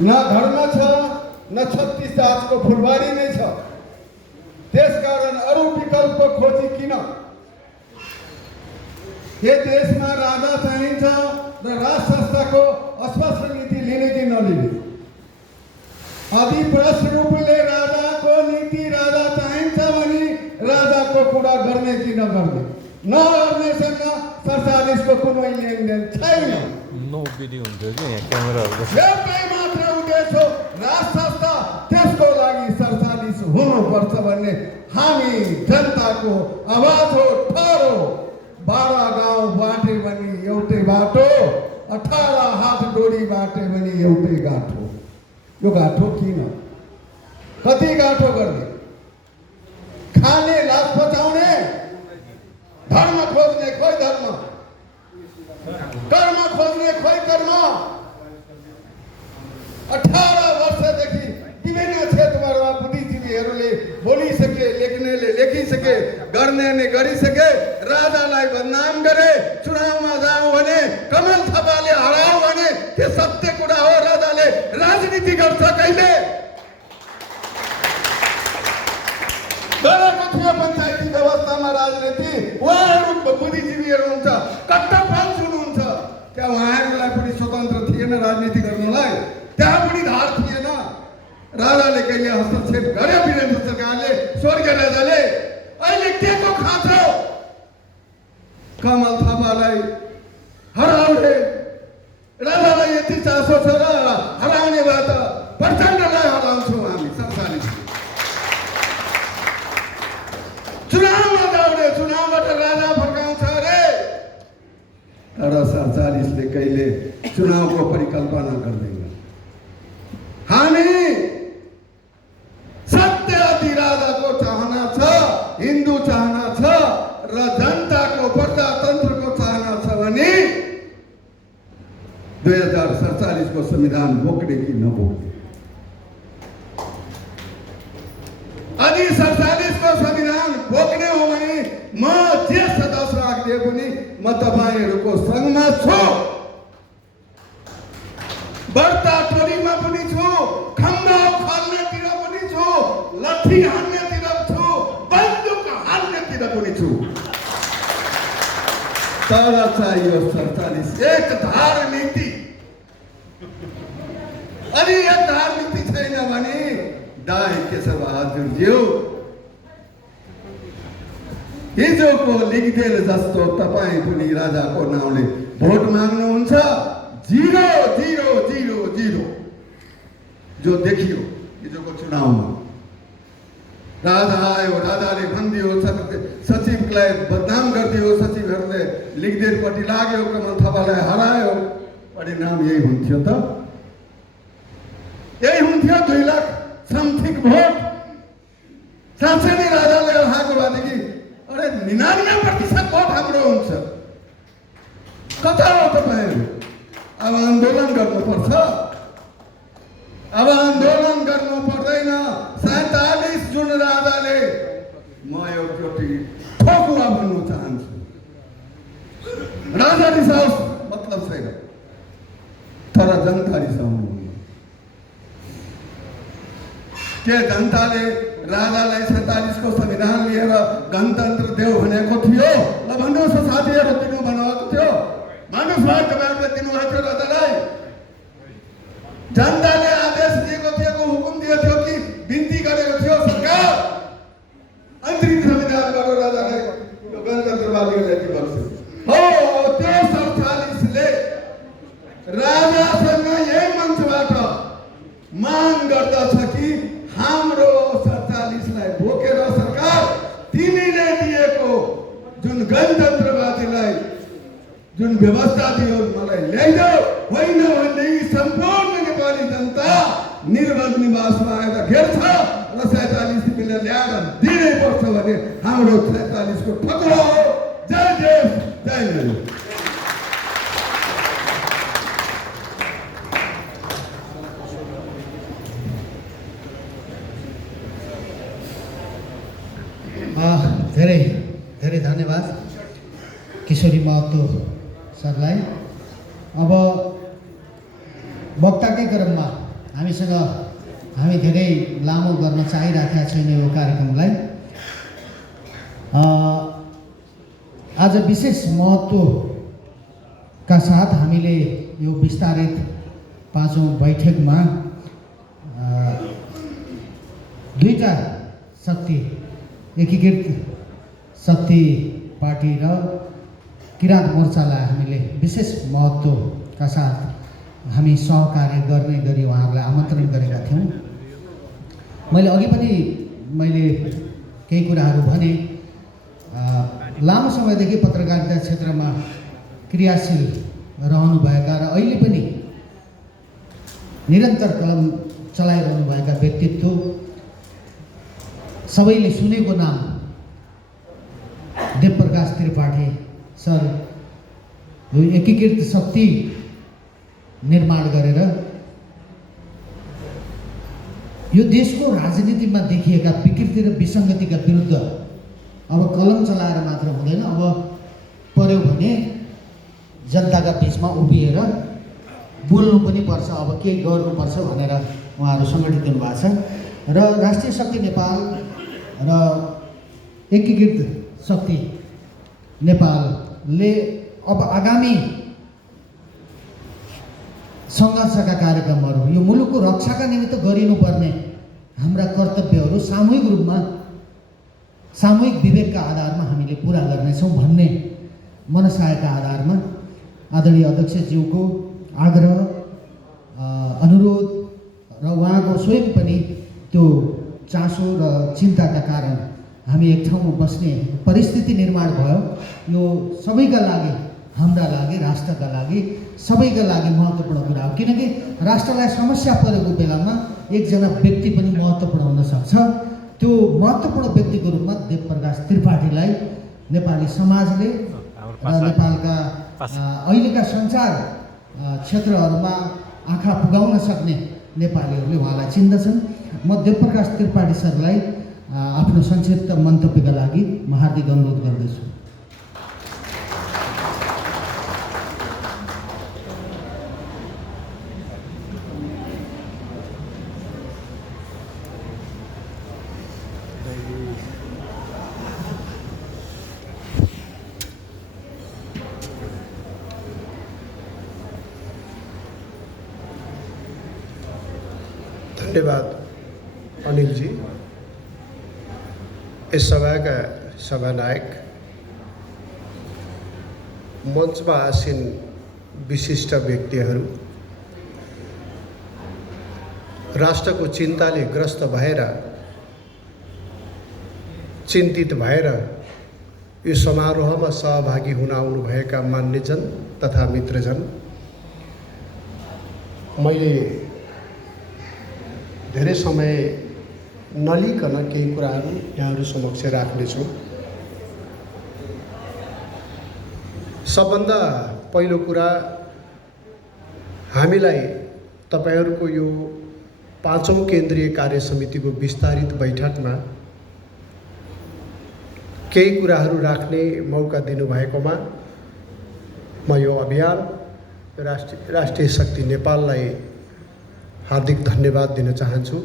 न धर्म छ न 36 जातको फुलबारी नै छ। त्यसकारण अरू विकल्प खोजी किन? के देशमा राजा चाहिन्छ र राज संस्थाको अस्पष्ट नीति लिने कि नलिने? अधिप्रष्ट रूपले राजाको नीति राजा चाहिन्छ भने राजाको कुरा गर्ने कि नगर्ने? नगर्नेसँग 47 को कुनै लेनदेन छैन। एउटै मात्र उद्देश्य हो, राज संस्था त्यसको लागि 47 हुनुपर्छ भन्ने हामी जनताको आवाज हो, ठहर हो। 12 गाउँ बाटे भने एउटै बाटो, 18 हात डोरी बाटे भने एउटै गाँठो। यो गाँठो किन? कति गाँठो गर्ने? खाने लाज बचाउने, धर्म खोज्ने खोइ धर्म, कर्म खोज्ने खोइ कर्म। 18 वर्षदेखि विभिन्न क्षेत्रमा बुद्धिजीवीहरूले बोलिसके, लेख्नेले लेखिसके, गर्नेले गरिसके। राजालाई बदनाम गरे। चुनावमा जाऊ भने, कमल थापाले हराऊ भने के सत्य कुरा हो? राजाले राजनीति गर्छ कहिले? गरेको थियो पञ्चायती व्यवस्थामा राजनीति। उहाँहरू बुद्धिजीवीहरू हुन्छ, कट्टरपन्थ हुनुहुन्छ। क्या उहाँहरूलाई पनि स्वतन्त्र थिएन राजनीति गर्नलाई? त्यहाँ पनि धार थिएन। राजाले कहिले हस्तक्षेप गर्यो? वीरेन्द्र सरकारले, स्वर्गीय राजाले। अहिले के को खाँचो? कमल थापालाई हराउने राजालाई यति चासो छ र हराउने भए त प्रचण्डलाई हराउँछौँ हामी 47। चुनावमा जाउने, चुनावबाट राजा फर्काउँछ अरे। तर 47ले कहिले चुनावको परिकल्पना गर्दैन। हामी सत्य अधिराजाको चाहना छ, हिन्दू चाहना छ र जनताको प्रजातन्त्रको चाहना छ भने 2047 को संविधान बोक्ने कि नबोक्ने? यदि 47 को संविधान बोक्ने हो भने म जे सदस्य राख्दिए पनि म तपाईहरुको संगमा छु। बर्ता टोलीमा पनि छु, खम्बा फाल्नेतिर पनि छु, लट्ठी हान्नेतिर छु, बन्दुक हान्नेतिर पनि छु। तर चाहियो 47 एक धार नीति। अनि एक धार नीति छैन भने दाइ केशबहादुरज्यू हिजोको लिगदेल जस्तो तपाई पनि राजाको नाउँले भोट माग्नुहुन्छ। 0-0-0-0 जो देखियो हिजोको चुनावमा। राजा आयो, राजाले भनिदियो, सचिवलाई बदनाम गरिदियो, सचिवहरूले लिगदेलपट्टि लाग्यो, कमल थापालाई हरायो। परिणाम यही हुन्थ्यो त? यही हुन्थ्यो 2 लाख समथिङ भोट। साँच्चै नै राजाले हराएको भएदेखि अरे 99% भोट हाम्रो हुन्छ। कता हो तपाईहरु? अब आन्दोलन गर्नुपर्छ। अब आन्दोलन गर्नु पर्दैन। 47 जुन राजाले म एउटै ठोकुवा भन्नु चाहन्छु। राजा रिसाउस मतलब छैन, तर जनता रिसाउनु। के जनताले राजालाई 47 को संविधान लिएर गणतन्त्र देऊ भनेको थियो? ल भन्नुहोस् साथीहरु, दिनु भनेको थियो? भन्नुहोस् भाइ, तपाईहरुले दिनुभएको थियो राजालाई? जनताले आदेश दिएको थियो, हुकुम दिएको थियो कि बिन्ती गरेको थियो सरकार? अन्तरिम संविधान गर्नु राजालाई, यो गणतन्त्रवादीले के गर्छ? हो त्यो 47ले राजासँग यही मञ्चबाट माग गर्दछ कि हाम्रो 47लाई बोकेर सरकार तिमीले दिएको जुन गणतन्त्रवादीलाई जुन व्यवस्था दियो मलाई ल्याइदेऊ। होइन भने सम्पूर्ण नेपाली जनता निर्भर निवासमा आएर घेर्छ र 47 तिमीले ल्याएर दिनै पर्छ भने हाम्रो 47 को ठकुवा हो। जय देश, जय नेपाल। धेरै धेरै धन्यवाद किशोरी महतो सरलाई। अब वक्ताकै क्रममा हामी धेरै लामो गर्न चाहिरहेका छैन यो कार्यक्रमलाई। आज विशेष महत्त्वका साथ हामीले यो विस्तारित 5औं बैठकमा दुईटा शक्ति, एकीकृत शक्ति पार्टी र किराँत मोर्चालाई हामीले विशेष महत्त्वका साथ हामी सहकार्य गर्ने गरी उहाँहरूलाई आमन्त्रण गरेका थियौँ। मैले अघि पनि केही कुराहरू भने। लामो समयदेखि पत्रकारिता क्षेत्रमा क्रियाशील रहनुभएका र अहिले पनि निरन्तर कलम चलाइरहनुभएका व्यक्तित्व, सबैले सुनेको नाम देवप्रकाश त्रिपाठी सर यो एकीकृत शक्ति निर्माण गरेर यो देशको राजनीतिमा देखिएका विकृति र विसङ्गतिका विरुद्ध अब कलम चलाएर मात्र हुँदैन, अब पर्यो भने जनताका बिचमा उभिएर बोल्नु पनि पर्छ, अब के गर्नुपर्छ भनेर उहाँहरू सङ्गठित हुनुभएको छ। र राष्ट्रिय शक्ति नेपाल र एकीकृत शक्ति नेपालले अब आगामी सङ्घर्षका कार्यक्रमहरू, यो मुलुकको रक्षाका निमित्त गरिनुपर्ने हाम्रा कर्तव्यहरू सामूहिक रूपमा, सामूहिक विवेकका आधारमा हामीले पुरा गर्नेछौँ भन्ने मनसायका आधारमा आदरणीय अध्यक्षज्यूको आग्रह, अनुरोध र उहाँको स्वयं पनि त्यो चासो र चिन्ताका कारण हामी एक ठाउँमा बस्ने परिस्थिति निर्माण भयो। यो सबैका लागि, हाम्रा लागि, राष्ट्रका लागि, सबैका लागि महत्त्वपूर्ण कुरा हो। किनकि राष्ट्रलाई समस्या परेको बेलामा एकजना व्यक्ति पनि महत्त्वपूर्ण हुन सक्छ। त्यो महत्त्वपूर्ण व्यक्तिको रूपमा देवप्रकाश त्रिपाठीलाई नेपाली समाजले र नेपालका अहिलेका सञ्चार क्षेत्रहरूमा आँखा पुगाउन सक्ने नेपालीहरूले उहाँलाई चिन्दछन्। म देवप्रकाश त्रिपाठी सरलाई आफ्नो संक्षिप्त मन्तव्यका लागि म हार्दिक अनुरोध गर्दछु। धन्यवाद अनिल जी। इस सभाका सभानायक, मञ्चमा आसीन विशिष्ट व्यक्तिहरू, राष्ट्रको चिन्ताले ग्रस्त भएर, चिन्तित भएर यो समारोहमा सहभागी हुन आउनुभएका मान्यजन तथा मित्रजन, मैले धेरै समय नलिकन केही कुराहरू यहाँहरू समक्ष राख्नेछु। सबभन्दा पहिलो कुरा, हामीलाई तपाईहरूको यो 5औं केन्द्रीय कार्य समितिको विस्तारित बैठकमा केही कुराहरू राख्ने मौका दिनुभएकोमा म यो अभियान राष्ट्रिय शक्ति नेपाललाई हार्दिक धन्यवाद दिन चाहन्छु।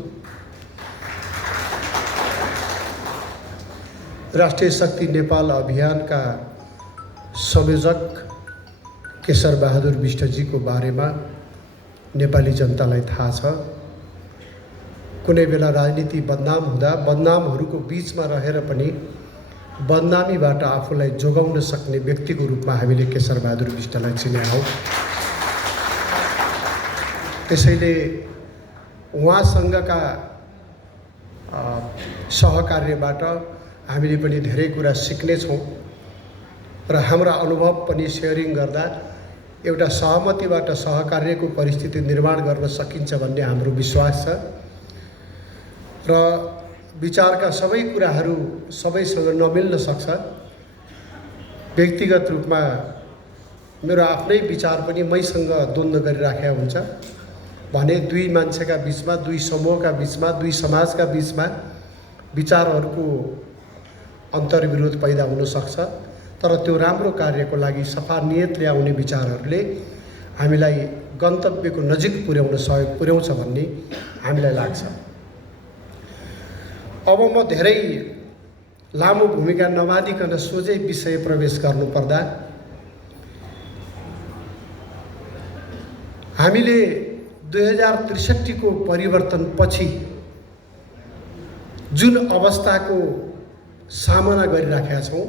राष्ट्रिय शक्ति नेपाल अभियानका संयोजक केशर बहादुर विष्टजीको बारेमा नेपाली जनतालाई थाहा छ। कुनै बेला राजनीति बदनाम हुँदा बदनामहरूको बिचमा रहेर पनि बदनामीबाट आफूलाई जोगाउन सक्ने व्यक्तिको रूपमा हामीले केशर बहादुर विष्टलाई चिनेका हौँ। त्यसैले उहाँसँगका सहकार्यबाट हामीले पनि धेरै कुरा सिक्नेछौँ र हाम्रा अनुभव पनि सेयरिङ गर्दा एउटा सहमतिबाट सहकार्यको परिस्थिति निर्माण गर्न सकिन्छ भन्ने हाम्रो विश्वास छ। र विचारका सबै कुराहरू सबैसँग नमिल्न सक्छ। व्यक्तिगत रूपमा मेरो आफ्नै विचार पनि मैसँग द्वन्द्व गरिराखेका हुन्छ भने दुई मान्छेका बिचमा, दुई समूहका बिचमा, दुई समाजका बिचमा विचारहरूको अन्तर्विरोध पैदा हुन सक्छ। तर त्यो राम्रो कार्यको लागि सफा नियत ल्याउने विचारहरूले हामीलाई गन्तव्यको नजिक पुर्याउन सहयोग पुर्याउँछ भन्ने हामीलाई लाग्छ। अब म धेरै लामो भूमिका नबाँधिकन सोझै विषय प्रवेश गर्नुपर्दा हामीले 2063 को परिवर्तनपछि जुन अवस्थाको सामना गरिराखेका छौँ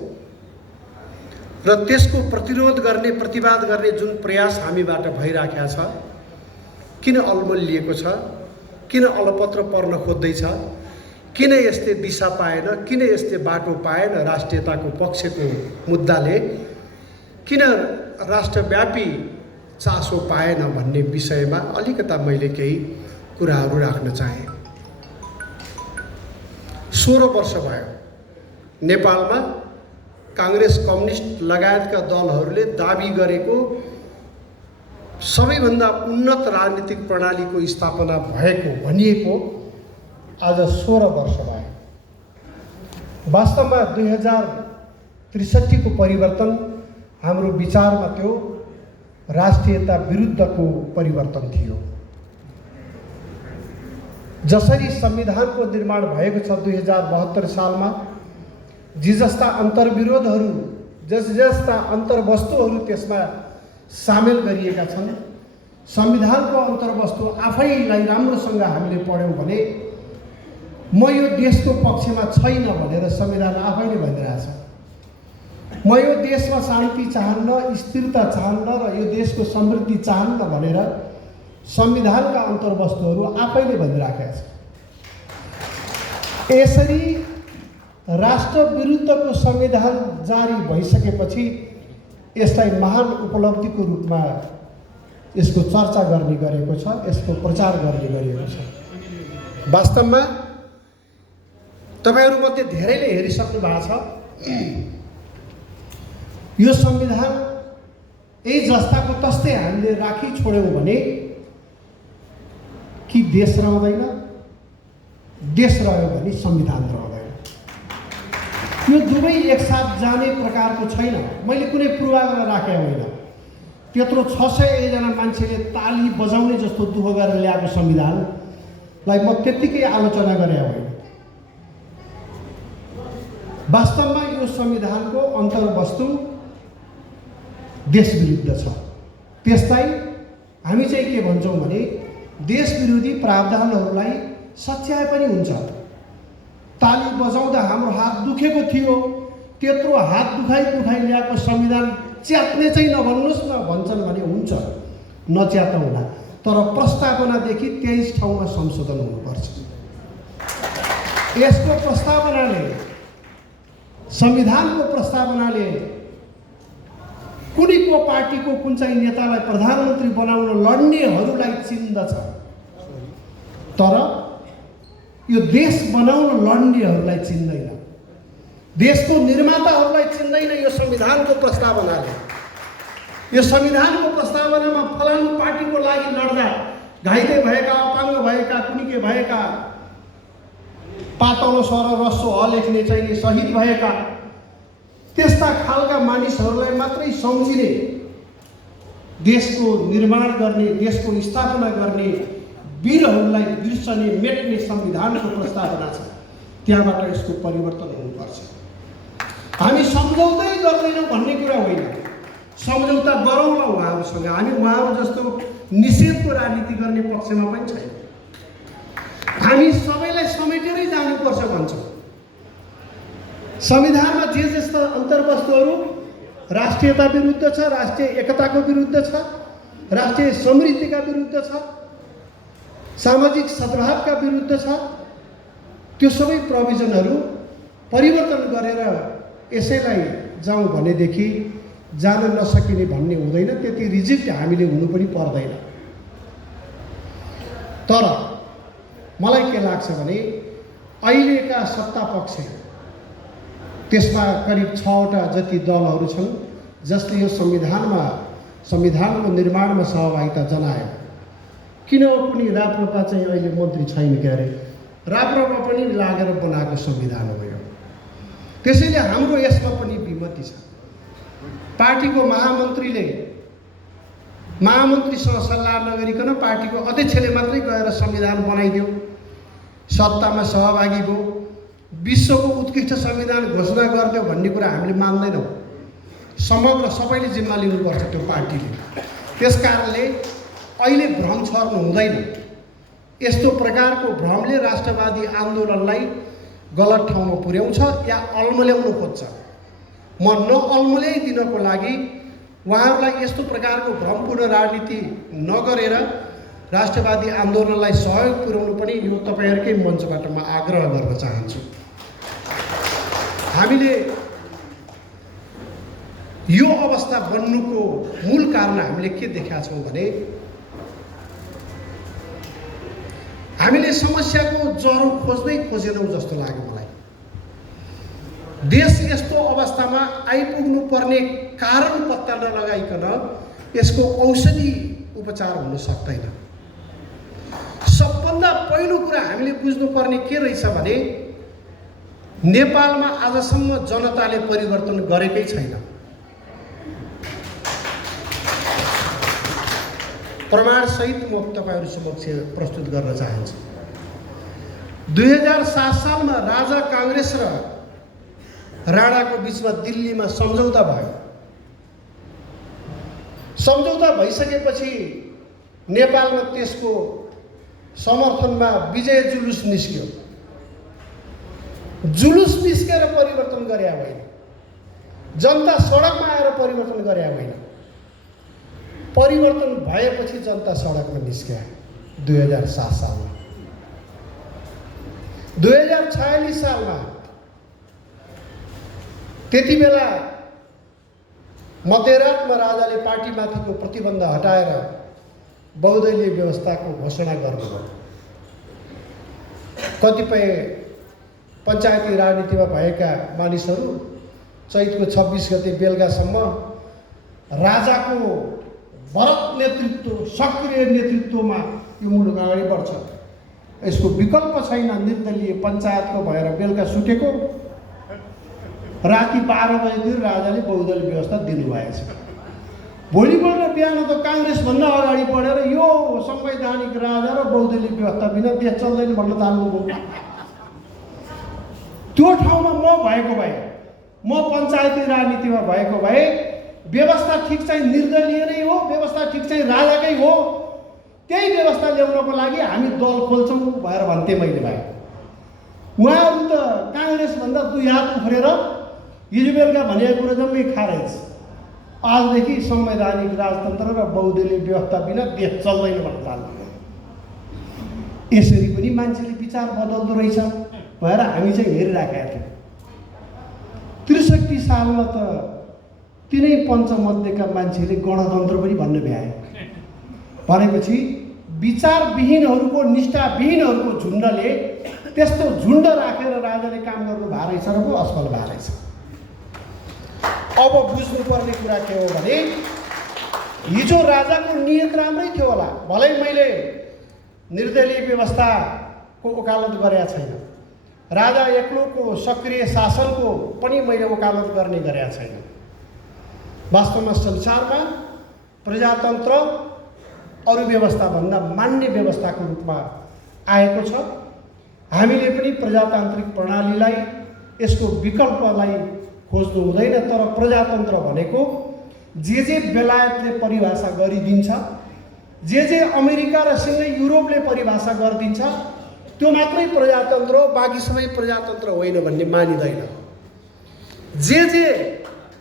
र त्यसको प्रतिरोध गर्ने प्रतिवाद गर्ने जुन प्रयास हामीबाट भइराखेको छ, किन अलमलिएको छ, किन अलपत्र पर्न खोज्दैछ, किन यस्तै दिशा पाएन, किन यस्तै बाटो पाएन राष्ट्रियताको पक्षको मुद्दाले, किन राष्ट्रव्यापी चासो पाएन भन्ने विषयमा अलिकता मैले केही कुराहरू राख्न चाहे। 16 वर्ष भयो नेपालमा कांग्रेस, कम्युनिस्ट लगायतका दलहरूले दाबी गरेको सबैभन्दा उन्नत राजनीतिक प्रणालीको स्थापना भएको भनिएको आज 16 वर्ष भयो। वास्तवमा 2063 को परिवर्तन हाम्रो विचारमा त्यो राष्ट्रियता विरुद्धको परिवर्तन थियो। जसरी संविधानको निर्माण भएको छ 2072 सालमा, जस्ता अन्तर्विरोधहरू, जस्ता अन्तर्वस्तुहरू त्यसमा सामेल गरिएका छन्, संविधानको अन्तर्वस्तु आफैलाई राम्रोसँग हामीले पढ्यौँ भने म यो देशको पक्षमा छैन भनेर संविधान आफैले भनिरहेछ। म यो देशमा शान्ति चाहन्न, स्थिरता चाहन्न र यो देशको समृद्धि चाहन्न भनेर संविधानका अन्तर्वस्तुहरू आफैले भनिराखेका छ। यसरी राष्ट्र विरुद्धको संविधान जारी भइसकेपछि यसलाई महान उपलब्धिको रूपमा यसको चर्चा गर्ने गरेको छ, यसको प्रचार गर्ने गरेको छ। वास्तवमा तपाईहरुमध्ये धेरैले हेरिसक्नु भएको छ, यो संविधान यही जस्ताको तस्तै हामीले राखी छोड्यौँ भने कि देश रहँदैन, देश रह्यो भने संविधान रहँदैन। यो दुवै एकसाथ जाने प्रकारको छैन। मैले कुनै पूर्वाग्रह राखेको होइन। त्यत्रो 601 जना मान्छेले ताली बजाउने जस्तो दुःख गरेर ल्याएको संविधानलाई म त्यत्तिकै आलोचना गरे होइन। वास्तवमा यो संविधानको अन्तर्वस्तु देश विरुद्ध छ। त्यसलाई हामी चाहिँ के भन्छौँ भने देश विरोधी प्रावधानहरूलाई सच्याए पनि हुन्छ। ताली बजाउँदा हाम्रो हात दुखेको थियो, त्यत्रो हात दुखाइ ल्याएको संविधान च्यात्ने चाहिँ नभन्नुहोस् न, भन्छन् भने हुन्छ, नच्यातौँला, तर प्रस्तावनादेखि 23 ठाउँमा संशोधन हुनुपर्छ। यसको प्रस्तावनाले, संविधानको प्रस्तावनाले कुनै को पार्टीको कुन चाहिँ नेतालाई प्रधानमन्त्री बनाउन लड्नेहरूलाई चिन्दछ, तर यो देश बनाउन लड्नेहरूलाई चिन्दैन, देशको निर्माताहरूलाई चिन्दैन। यो संविधानको प्रस्तावनाले, यो संविधानको प्रस्तावनामा फलानु पार्टीको लागि लड्दा घाइते भएका, अपाङ्ग भएका, कुनिके भएका, पातलो स्वर रस्सो ह लेख्ने चाहिँ शहीद भएका त्यस्ता खालका मानिसहरूलाई मात्रै सम्झिने, देशको निर्माण गर्ने, देशको स्थापना गर्ने वीरहरूलाई बिर्सने, मेट्ने संविधानको प्रस्तावना छ। त्यहाँबाट यसको परिवर्तन हुनुपर्छ। हामी सम्झौतै गर्दैनौँ भन्ने कुरा होइन, सम्झौता गरौँला उहाँहरूसँग। हामी उहाँहरू जस्तो निषेधको राजनीति गर्ने पक्षमा पनि छैन। हामी सबैलाई समेटेरै जानुपर्छ भन्छौँ। संविधानमा जे जस्ता अन्तर्वस्तुहरू राष्ट्रियता विरुद्ध छ, राष्ट्रिय एकताको विरुद्ध छ, राष्ट्रिय समृद्धिका विरुद्ध छ, सामाजिक सद्भावका विरुद्ध छ, त्यो सबै प्रोभिजनहरू परिवर्तन गरेर यसैलाई जाउँ भनेदेखि जान नसकिने भन्ने हुँदैन। त्यति रिजिड हामीले हुनु पनि पर्दैन। तर मलाई के लाग्छ भने अहिलेका सत्ता पक्ष, त्यसमा करिब 6वटा जति दलहरू छन् जसले यो संविधानको निर्माणमा सहभागिता जनायो। किन कुनै राप्रपा चाहिँ अहिले मन्त्री छैन के अरे? राप्रपा पनि लागेर बनाएको संविधान हो यो। त्यसैले हाम्रो यसमा पनि विमति छ। पार्टीको महामन्त्रीले महामन्त्रीसँग सल्लाह नगरिकन पार्टीको अध्यक्षले मात्रै गएर संविधान बनाइदियो, सत्तामा सहभागी भयो, विश्वको उत्कृष्ट संविधान घोषणा गरिदियो भन्ने कुरा हामीले मान्दैनौँ। समग्र सबैले जिम्मा लिनुपर्छ त्यो पार्टीले। त्यस कारणले अहिले भ्रम छर्नु हुँदैन। यस्तो प्रकारको भ्रमले राष्ट्रवादी आन्दोलनलाई गलत ठाउँमा पुर्याउँछ या अल्मल्याउन खोज्छ। म नअल्मल्याइदिनको लागि उहाँहरूलाई यस्तो प्रकारको भ्रमपूर्ण राजनीति नगरेर राष्ट्रवादी आन्दोलनलाई सहयोग पुर्याउनु पनि यो तपाईँहरूकै मञ्चबाट म आग्रह गर्न चाहन्छु। हामीले यो अवस्था बन्नुको मूल कारण हामीले के देखेका छौँ भने हामीले समस्याको जरो खोज्दै खोजेनौँ जस्तो लाग्यो मलाई। देश यस्तो अवस्थामा आइपुग्नु पर्ने कारण पत्ता नलगाइकन यसको औषधि उपचार हुन सक्दैन। सबभन्दा पहिलो कुरा हामीले बुझ्नुपर्ने के रहेछ भने नेपालमा आजसम्म जनताले परिवर्तन गरेकै छैन। प्रमाणसहित म तपाईँहरू समक्ष प्रस्तुत गर्न चाहन्छु। 2007 सालमा राजा काङ्ग्रेस र राणाको बिचमा दिल्लीमा सम्झौता भयो। सम्झौता भइसकेपछि नेपालमा त्यसको समर्थनमा विजय जुलुस निस्क्यो। जुलुस निस्केर परिवर्तन गरे होइन, जनता सडकमा आएर परिवर्तन गरे होइन। परिवर्तन भएपछि जनता सडकमा निस्क्यो 2007 सालमा। 2046 सालमा त्यति बेला मध्यरातमा राजाले पार्टीमाथिको प्रतिबन्ध हटाएर बहुदलीय व्यवस्थाको घोषणा गर्नुभयो। कतिपय पञ्चायती राजनीतिमा भएका मानिसहरू चैतको 26 गते बेलुकासम्म राजाको भरत नेतृत्व, सक्रिय नेतृत्वमा यो मुलुक अगाडि बढ्छ, यसको विकल्प छैन, निर्दलीय पञ्चायतको भएर बेलुका सुटेको राति 12 बजेतिर राजाले बहुदलीय व्यवस्था दिनुभएछ। भोलिपल्ट बिहान त काङ्ग्रेसभन्दा अगाडि बढेर यो संवैधानिक राजा र बहुदलीय व्यवस्था बिना देश चल्दैन भन्न थाल्नुभयो। त्यो ठाउँमा म भएको भए, म पञ्चायती राजनीतिमा भएको भए व्यवस्था ठिक चाहिँ निर्दलीय नै हो, व्यवस्था ठिक चाहिँ राजाकै हो, त्यही व्यवस्था ल्याउनको लागि हामी दल खोल्छौँ भएर भन्थे मैले भए। उहाँहरू त काङ्ग्रेसभन्दा 2 हात उफ्रेर हिजो बेलुका भनेको कुरो जम्मै खारेज। आजदेखि संवैधानिक राजतन्त्र र बहुदलीय व्यवस्था बिना देश चल्दैन भन्न थाल्नु। यसरी पनि मान्छेले विचार बदल्दो रहेछ भएर हामी चाहिँ हेरिराखेका थियौँ। 63 सालमा त तिनै पञ्चमध्येका मान्छेले गणतन्त्र पनि भन्न भ्याए। भनेपछि विचारविहीनहरूको, निष्ठाविहीनहरूको झुन्डले त्यस्तो झुन्ड राखेर राजाले काम गर्नु भएको रहेछ र पो असफल भएको रहेछ। अब बुझ्नुपर्ने कुरा के हो भने हिजो राजाको नियत राम्रै थियो होला, भलै मैले निर्दलीय व्यवस्थाको वकालत गरेका छैन, राजा एक्लोको सक्रिय शासनको पनि मैले वकालत गर्ने गरेका छैन। वास्तवमा संसारमा प्रजातन्त्र अरू व्यवस्थाभन्दा मान्य व्यवस्थाको रूपमा आएको छ। हामीले पनि प्रजातान्त्रिक प्रणालीलाई, यसको विकल्पलाई खोज्नु हुँदैन। तर प्रजातन्त्र भनेको जे बेलायतले परिभाषा गरिदिन्छ, जे अमेरिका र सिँगै युरोपले परिभाषा गरिदिन्छ त्यो मात्रै प्रजातन्त्र हो, बाँकी सबै प्रजातन्त्र होइन भन्ने मानिँदैन। जे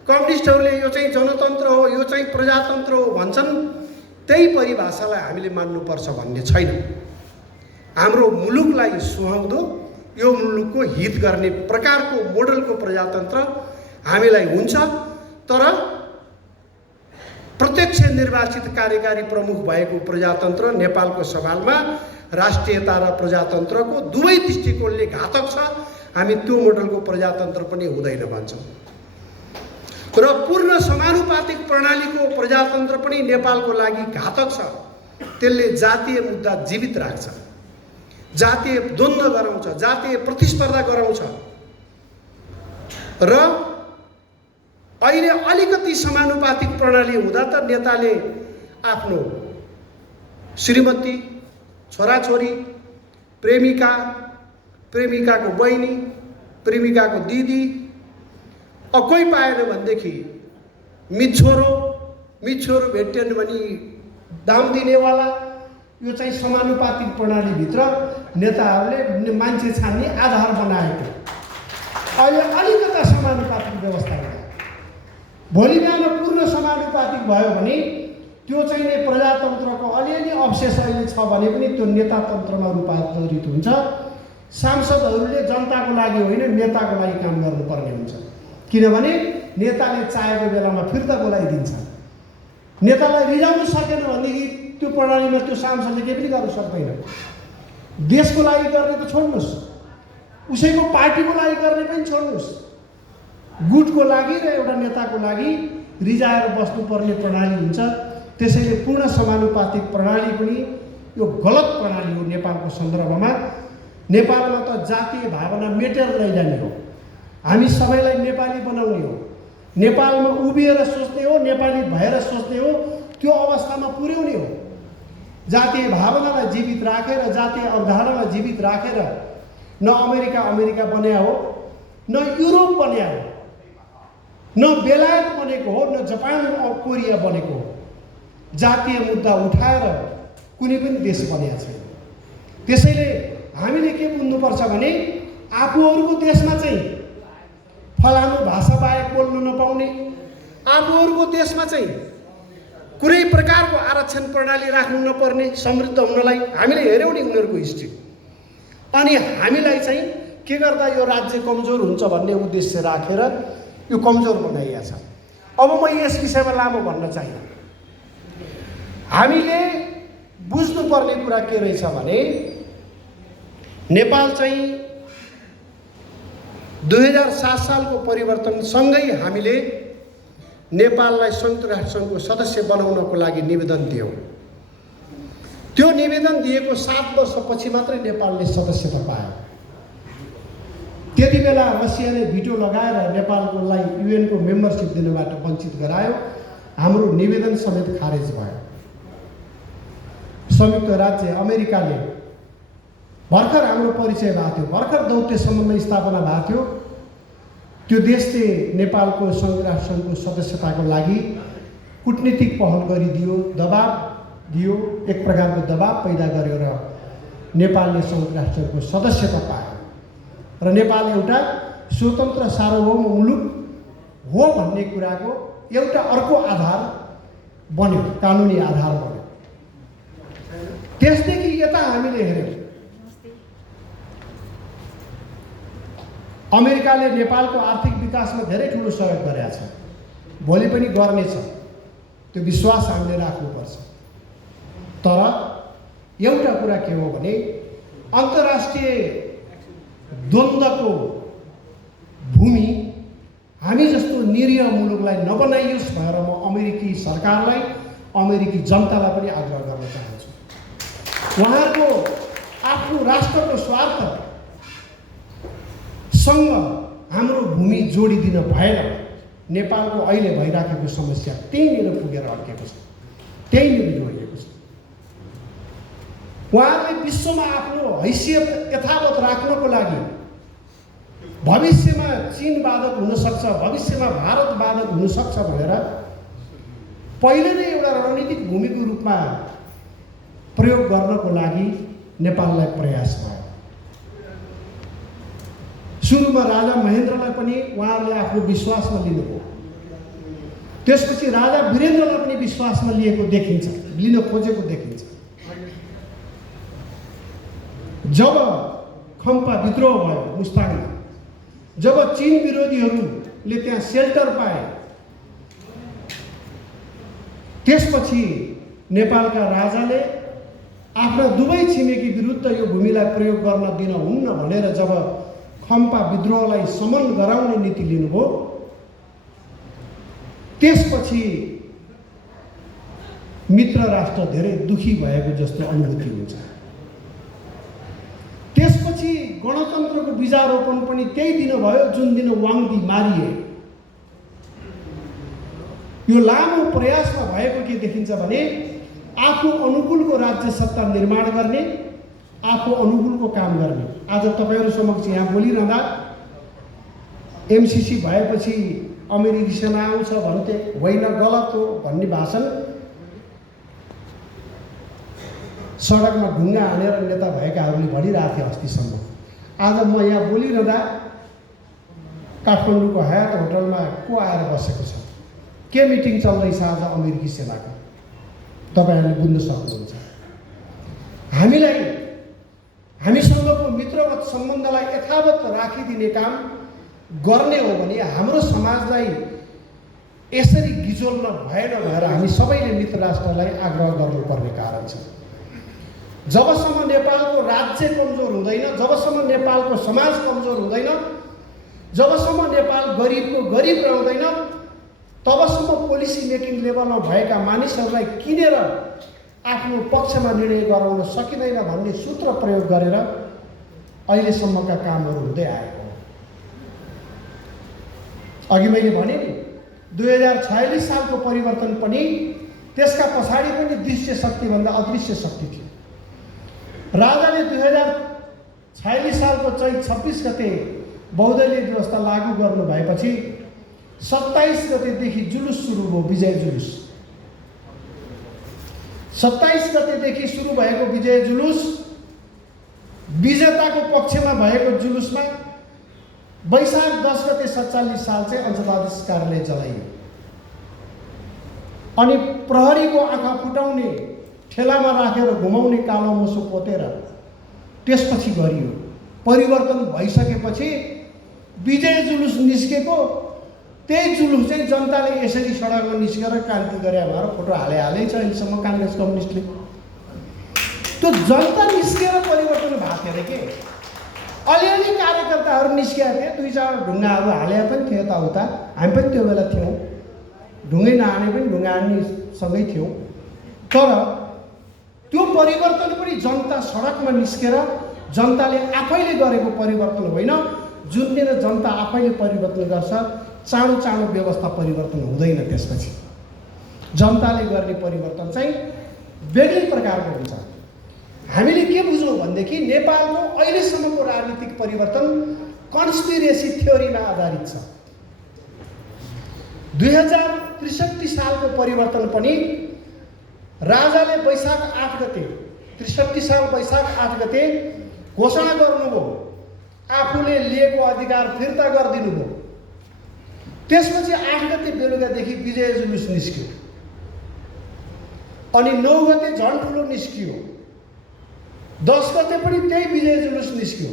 कम्युनिस्टहरूले यो चाहिँ जनतन्त्र हो, यो चाहिँ प्रजातन्त्र हो भन्छन्, त्यही परिभाषालाई हामीले मान्नुपर्छ भन्ने छैन। हाम्रो मुलुकलाई सुहाउँदो, यो मुलुकको हित गर्ने प्रकारको मोडलको प्रजातन्त्र हामीलाई हुन्छ। तर प्रत्यक्ष निर्वाचित कार्यकारी प्रमुख भएको प्रजातन्त्र नेपालको सवालमा राष्ट्रियता र प्रजातन्त्रको दुवै दृष्टिकोणले घातक छ। हामी त्यो मोडलको प्रजातन्त्र पनि हुँदैन भन्छौँ। र पूर्ण समानुपातिक प्रणालीको प्रजातन्त्र पनि नेपालको लागि घातक छ। त्यसले जातीय मुद्दा जीवित राख्छ, जातीय द्वन्द्व गराउँछ, जातीय प्रतिस्पर्धा गराउँछ। र अहिले अलिकति समानुपातिक प्रणाली हुँदा त नेताले आफ्नो श्रीमती, छोराछोरी, प्रेमिका, प्रेमिकाको बहिनी, प्रेमिकाको दिदी, कोही पाएन भनेदेखि मिच्छोरो भेट्टेन भने दाम दिनेवाला, यो चाहिँ समानुपातिक प्रणालीभित्र नेताहरूले मान्छे छान्ने आधार बनाएको। अहिले अलिकता समानुपातिक व्यवस्था हुन्छ। भोलि बिहान पूर्ण समानुपातिक भयो भने त्यो चाहिँ प्रजातन्त्रको अलिअलि अवशेष अहिले छ भने पनि त्यो नेतातन्त्रमा रूपान्तरित हुन्छ। सांसदहरूले जनताको लागि होइन, नेताको लागि काम गर्नुपर्ने हुन्छ। किनभने नेताले चाहेको बेलामा फिर्ता बोलाइदिन्छ। नेतालाई रिजाउन सकेन भनेदेखि त्यो प्रणालीमा त्यो सांसदले केही पनि गर्न सक्दैन। देशको लागि गर्ने त छोड्नुहोस्, उसैको पार्टीको लागि गर्ने पनि छोड्नुहोस्, गुटको लागि र एउटा नेताको लागि रिजाएर बस्नुपर्ने प्रणाली हुन्छ। त्यसैले पूर्ण समानुपातिक प्रणाली पनि यो गलत प्रणाली हो। नेपालको सन्दर्भमा नेपालमा त जातीय भावना मेटेर लैजाने हो। हामी सबैलाई नेपाली बनाउने हो, नेपालमा उभिएर सोच्ने हो, नेपाली भएर सोच्ने हो, त्यो अवस्थामा पुर्याउने हो। जातीय भावनालाई जीवित राखेर, जातीय अवधारणालाई जीवित राखेर न अमेरिका बन्या हो, न युरोप बन्या हो, न बेलायत बनेको हो, न जापान कोरिया बनेको हो। जातीय मुद्दा उठाएर कुनै पनि देश बनेको छैन। त्यसैले हामीले के बुझ्नुपर्छ भने आफूहरूको देशमा चाहिँ फलानु भाषा बाहेक बोल्नु नपाउने, आफूहरूको देशमा चाहिँ कुनै प्रकारको आरक्षण प्रणाली राख्नु नपर्ने, समृद्ध हुनलाई हामीले हेऱ्यौँ नि उनीहरूको हिस्ट्री। अनि हामीलाई चाहिँ के गर्दा यो राज्य कमजोर हुन्छ भन्ने उद्देश्य राखेर यो कमजोर बनाइएको छ। अब म यस विषयमा लामो भन्न चाहिन्न। हामीले बुझ्नुपर्ने कुरा के रहेछ भने नेपाल चाहिँ 2007 सालको परिवर्तनसँगै हामीले नेपाललाई संयुक्त राष्ट्रसङ्घको सदस्य बनाउनको लागि निवेदन दियौँ। त्यो निवेदन दिएको 7 वर्षपछि मात्रै नेपालले सदस्यता पायो। त्यति बेला रसियाले भिटो लगाएर नेपालकोलाई युएनको मेम्बरसिप दिनबाट वञ्चित गरायो। हाम्रो निवेदन समेत खारेज भयो। संयुक्त राज्य अमेरिकाले भर्खर हाम्रो परिचय भएको थियो, भर्खर दौत्य समन्वय स्थापना भएको थियो। त्यो देशले नेपालको संयुक्त राष्ट्रसङ्घको सदस्यताको लागि कूटनीतिक पहल गरिदियो, दबाब दियो, एक प्रकारको दबाब पैदा गरेर नेपालले संयुक्त राष्ट्रको सदस्यता पायो र नेपाल एउटा स्वतन्त्र सार्वभौम मुलुक हो भन्ने कुराको एउटा अर्को आधार बन्यो, कानुनी आधार बन्यो। त्यसदेखि यता हामीले हेऱ्यौँ अमेरिकाले नेपालको आर्थिक विकासमा धेरै ठुलो सहयोग गरेको छ, भोलि पनि गर्नेछ, त्यो विश्वास हामीले राख्नुपर्छ। तर एउटा कुरा के हो भने अन्तर्राष्ट्रिय द्वन्द्वको भूमि हामी जस्तो निरीह मुलुकलाई नबनाइयोस् भनेर म अमेरिकी सरकारलाई, अमेरिकी जनतालाई पनि आग्रह गर्न चाहन्छु। उहाँहरूको आफ्नो राष्ट्रको स्वार्थसँग हाम्रो भूमि जोडिदिन भएन। नेपालको अहिले भइराखेको समस्या त्यहीँनिर पुगेर अड्केको छ, त्यहीँनिर जोडिएको छ। उहाँहरूले विश्वमा आफ्नो हैसियत यथावत राख्नको लागि भविष्यमा चीन बाधक हुनसक्छ, भविष्यमा भारत बाधक हुनसक्छ भनेर पहिले नै एउटा रणनीतिक भूमिको रूपमा प्रयोग गर्नको लागि नेपाललाई प्रयास भयो। सुरुमा राजा महेन्द्रलाई पनि उहाँहरूले आफ्नो विश्वासमा लिनुभयो, त्यसपछि राजा वीरेन्द्रलाई पनि विश्वासमा लिएको देखिन्छ, लिन खोजेको देखिन्छ। जब खम्पा विद्रोह भयो मुस्ताङमा, जब चीन विरोधीहरूले त्यहाँ सेल्टर पाए, त्यसपछि नेपालका राजाले आफ्ना दुवै छिमेकी विरुद्ध यो भूमिलाई प्रयोग गर्न दिन हुन्न भनेर जब खम्पा विद्रोहलाई समन गराउने नीति लिनुभयो, त्यसपछि मित्र राष्ट्र धेरै दुखी भएको जस्तो अनुभूति हुन्छ। त्यसपछि गणतन्त्रको बीजारोपण पनि त्यही दिन भयो जुन दिन वाङदी मारिए। यो लामो प्रयासमा भएको के देखिन्छ भने आफू अनुकूलको राज्य सत्ता निर्माण गर्ने, आफू अनुकूलको काम गर्ने। आज तपाईँहरू समक्ष यहाँ बोलिरहँदा एमसिसी भएपछि अमेरिकी सेना आउँछ भन्थे, होइन गलत हो भन्ने भाषण सडकमा ढुङ्गा हानेर नेता भएकाहरूले भनिरहेको थिए अस्तिसम्म। आज म यहाँ बोलिरहँदा काठमाडौँको हयात होटलमा को आएर बसेको छ, के मिटिङ चल्दैछ आज अमेरिकी सेनाको, तपाईँहरूले बुझ्न सक्नुहुन्छ। हामीसँगको मित्रवत सम्बन्धलाई यथावत राखिदिने काम गर्ने हो भने हाम्रो समाजलाई यसरी गिजोल्न भएर हामी सबैले मित्र राष्ट्रलाई आग्रह गर्नुपर्ने कारण छ। जबसम्म नेपालको राज्य कमजोर हुँदैन, जबसम्म नेपालको समाज कमजोर हुँदैन, जबसम्म नेपाल गरिबको गरिब रहँदैन, तबसम्म पोलिसी मेकिङ लेभलमा भएका मानिसहरूलाई किनेर आफ्नो पक्षमा निर्णय गराउन सकिँदैन भन्ने सूत्र प्रयोग गरेर अहिलेसम्मका कामहरू हुँदै आएको हो। अघि मैले भने नि 2046 सालको परिवर्तन पनि त्यसका पछाडि पनि दृश्य शक्तिभन्दा अदृश्य शक्ति थियो। राजाले 2046 सालको चैत 26 गते बहुदलीय व्यवस्था लागू गर्नु भएपछि 27 गतेदेखि जुलुस सुरु भयो, विजय जुलुस। 27 गतेदेखि सुरु भएको विजय जुलुस विजेताको पक्षमा भएको जुलुसमा वैशाख 10 गते 47 साल चाहिँ अञ्चलाधीश कार्यालय जलाइयो अनि प्रहरीको आँखा फुटाउने, ठेलामा राखेर घुमाउने कालो मोसो पोतेर त्यसपछि गरियो। परिवर्तन भइसकेपछि विजय जुलुस निस्केको, त्यही जुलुस चाहिँ जनताले यसरी सडकमा निस्केर क्रान्ति गरे भनेर फोटो हालै छ अहिलेसम्म काङ्ग्रेस कम्युनिस्टले। त्यो जनता निस्केर परिवर्तन भएको थियो अरे के। अलिअलि कार्यकर्ताहरू निस्केका थिए, 2-4 ढुङ्गाहरू हाले पनि थियो यताउता, हामी पनि त्यो बेला थियौँ। ढुङ्गै नहाने पनि ढुङ्गा हान्नेसँगै थियौँ। तर त्यो परिवर्तन पनि जनता सडकमा निस्केर जनताले आफैले गरेको परिवर्तन होइन। जुन दिन जनता आफैले परिवर्तन गर्छ, चाँडो व्यवस्था परिवर्तन हुँदैन। त्यसपछि जनताले गर्ने परिवर्तन चाहिँ बेग्लै प्रकारको हुन्छ। हामीले के बुझौँ भनेदेखि नेपालको अहिलेसम्मको राजनीतिक परिवर्तन कन्स्पिरेसी थ्योरीमा आधारित छ। 2063 सालको परिवर्तन पनि राजाले वैशाख 8 गते 63 साल वैशाख 8 गते घोषणा गर्नुभयो, आफूले लिएको अधिकार फिर्ता गरिदिनु भयो। त्यसपछि 8 गते बेलुकादेखि विजय जुलुस निस्क्यो अनि 9 गते झन् ठुलो निस्कियो, 10 गते पनि त्यही विजय जुलुस निस्क्यो।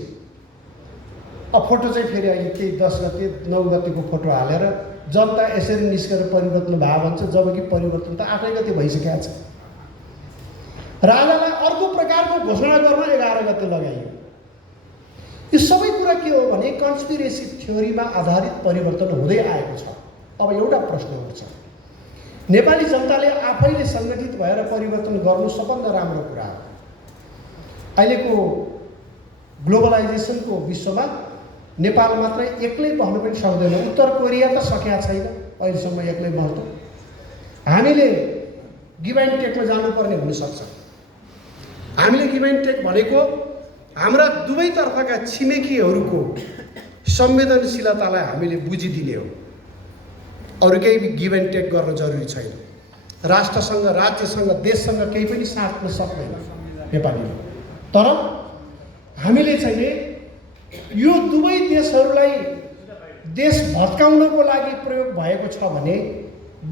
अब फोटो चाहिँ फेरि अहिले त्यही 10 गते 9 गतेको फोटो हालेर जनता यसरी निस्केर परिवर्तन भयो भन्छ, जबकि परिवर्तन त 8 गते भइसकेको छ। राजालाई अर्को प्रकारको घोषणा गर्न 11 गते लगाइयो। यो सबै कुरा के हो भने कन्स्पिरेसी थ्योरीमा आधारित परिवर्तन हुँदै आएको छ। अब एउटा प्रश्न उठ्छ, नेपाली जनताले आफैले सङ्गठित भएर परिवर्तन गर्नु सबभन्दा राम्रो कुरा हो। अहिलेको ग्लोबलाइजेसनको विश्वमा नेपाल मात्रै एक्लै बस्न पनि सक्दैन। उत्तर कोरिया त सकेका छैन अहिलेसम्म एक्लै बस्न। हामीले गिभ एन्ड टेकमा जानुपर्ने हुनसक्छ। हामीले गिभ एन्ड टेक भनेको हाम्रा दुवैतर्फका छिमेकीहरूको संवेदनशीलतालाई हामीले बुझिदिने हो। अरू केही गिभ एन्ड टेक गर्न जरुरी छैन। राष्ट्रसँग, राज्यसँग, देशसँग केही पनि साट्न सक्दैन नेपालीले। तर हामीले चाहिँ यो दुवै देशहरूलाई देश भत्काउनको लागि प्रयोग भएको छ भने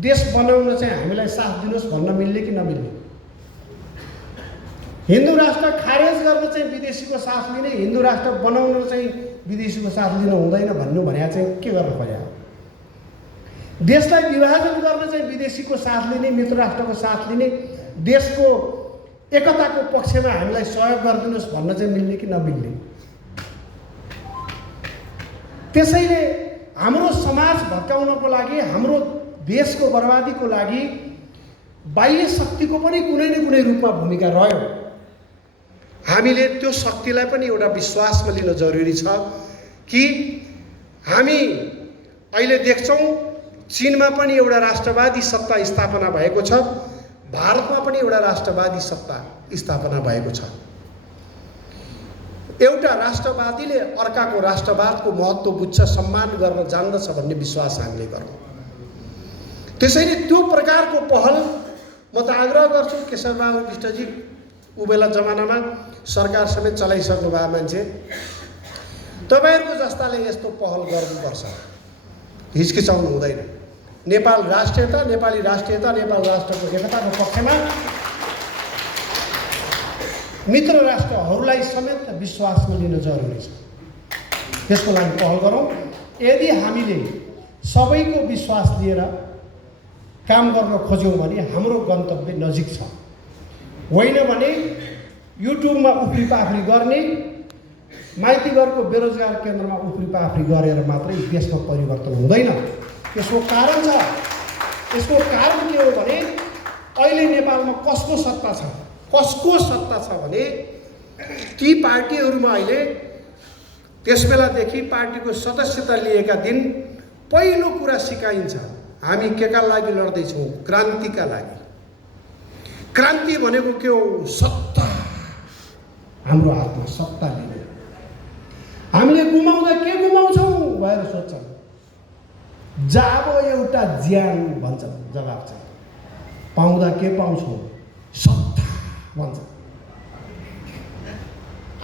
देश बनाउन चाहिँ हामीलाई साथ दिनुहोस् भन्न मिल्ने कि नमिल्ने? हिन्दू राष्ट्र खारेज गर्न चाहिँ विदेशीको साथ लिने, हिन्दू राष्ट्र बनाउन चाहिँ विदेशीको साथ लिनु हुँदैन भन्नु भने चाहिँ के गर्न खोज्या? देशलाई विभाजन गर्न चाहिँ विदेशीको साथ लिने, मित्र राष्ट्रको साथ लिने, देशको एकताको पक्षमा हामीलाई सहयोग गरिदिनुहोस् भन्न चाहिँ मिल्ने कि नमिल्ने? त्यसैले हाम्रो समाज भत्काउनको लागि, हाम्रो देशको बर्बादीको लागि बाह्य शक्तिको पनि कुनै न कुनै रूपमा भूमिका रह्यो। हामीले त्यो शक्तिलाई पनि एउटा विश्वासमा लिन जरुरी छ कि हामी अहिले देख्छौँ चीनमा पनि एउटा राष्ट्रवादी सत्ता स्थापना भएको छ। भारतमा पनि एउटा राष्ट्रवादी सत्ता स्थापना भएको छ। एउटा राष्ट्रवादीले अर्काको राष्ट्रवादको महत्त्व बुझ्छ, सम्मान गर्न जान्दछ भन्ने विश्वास हामीले गरौँ। त्यसैले त्यो प्रकारको पहल म त आग्रह गर्छु केशरबहादुर बिष्टजी, ऊ बेला जमानामा सरकार समेत चलाइसक्नु भएको मान्छे, तपाईँहरूको जस्ताले यस्तो पहल गर्नुपर्छ, हिचकिचाउनु हुँदैन। नेपाल राष्ट्रियता, नेपाली राष्ट्रियता, नेपाल राष्ट्रको एकताको पक्षमा मित्र राष्ट्रहरूलाई समेत विश्वासमा लिन जरुरी छ। त्यसको लागि पहल गरौँ। यदि हामीले सबैको विश्वास लिएर काम गर्न खोज्यौँ भने हाम्रो गन्तव्य नजिक छ। होइन भने युट्युबमा उफ्री पाफ्री गर्ने, माइतीघरको बेरोजगार केन्द्रमा उफ्री पाफ्री गरेर मात्रै देशमा परिवर्तन हुँदैन। यसको कारण छ। यसको कारण के हो भने अहिले नेपालमा कसको सत्ता छ? कसको सत्ता छ भने ती पार्टीहरूमा अहिले त्यसबेलादेखि पार्टीको सदस्यता लिएका दिन पहिलो कुरा सिकाइन्छ, हामी केका लागि लड्दैछौँ? क्रान्तिका लागि। क्रान्ति भनेको के हो? सत्ता। हाम्रो हातमा सत्ता लिने। हामीले गुमाउँदा के गुमाउँछौँ भएर सोच्छौँ। जाबो एउटा ज्यान भन्छ, जवाब चाहिँ पाउँदा के पाउँछौँ? सत्ता भन्छ।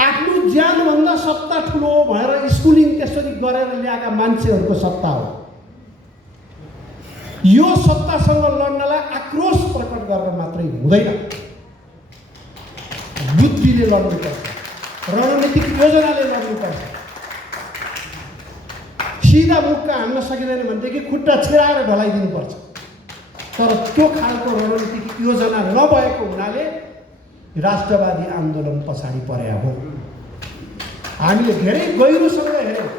आफ्नो ज्यानभन्दा सत्ता ठुलो भएर स्कुलिङ त्यसरी गरेर ल्याएका मान्छेहरूको सत्ता हो। यो सत्तासँग लड्नलाई आक्रोश प्रकट गरेर मात्रै हुँदैन, बुद्धिले लड्नुपर्छ, रणनीतिक योजनाले लड्नुपर्छ। सिधा मुक्का हान्न सकिँदैन भनेदेखि खुट्टा छिराएर ढलाइदिनुपर्छ। तर त्यो खालको रणनीतिक योजना नभएको हुनाले राष्ट्रवादी आन्दोलन पछाडि परेको हो। हामीले धेरै गहिरोसँग हेऱ्यौँ।